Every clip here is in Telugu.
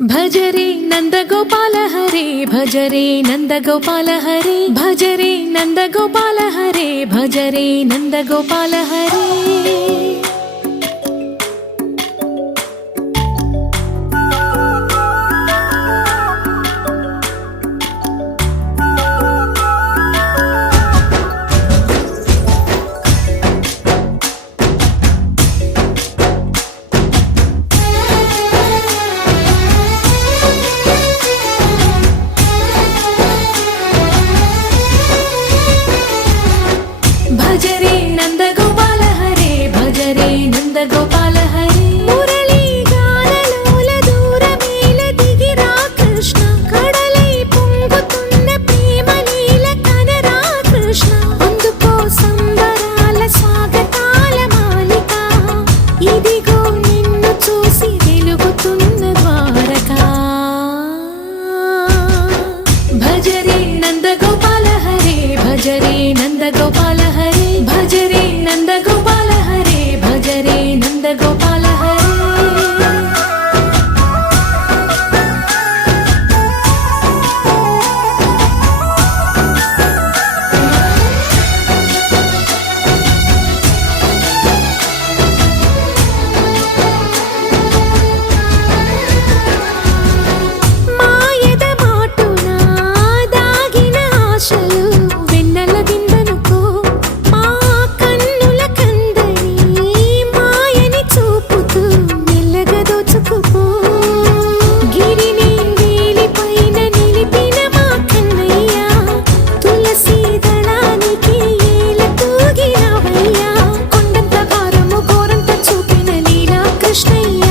భజరే నందగోపాల హరే భజరే నందగోపాల హరే భజరే నందగోపాల హరే భజరే నందగోపాల హరే భజరే నందగోపాల హరే భజరే నందగోపాల హరే మురళీ గానలోల దూరమేల దిగిరా కృష్ణ కడలై పొంగుతున్న ప్రేమ లీల కనరా కృష్ణ అందుకో సంబరాల స్వాగతాల మాలిక ఇదిగో నిన్ను చూసి వెలుగుతున్న ద్వారకా భజరే నందగోపాల హరే భజరే నందగోపాల హరే భజరే నందగోపాల హరే భజరే నందగోపాల హరే మాయద మాటున దాగిన ఆశలు వెన్నెల విందనుకో మా కన్నుల కందని మాయని చూపుతూ మెల్లగా దోచుకుపో గిరిని వేలిపైన నిలిపిన మా కన్నయ్య తులసి దళానికి ఏల తూగినవయ్యా కొండంత భారము గోరంత చూపిన లీలా కృష్ణయ్య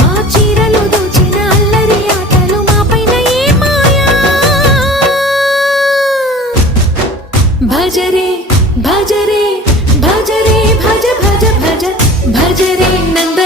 మా చీరలు దోచిన అల్లరి ఆటలు మాపైన ఏ మాయా భజరే భజరే భజరే భజ భజ భజ భజరే నంద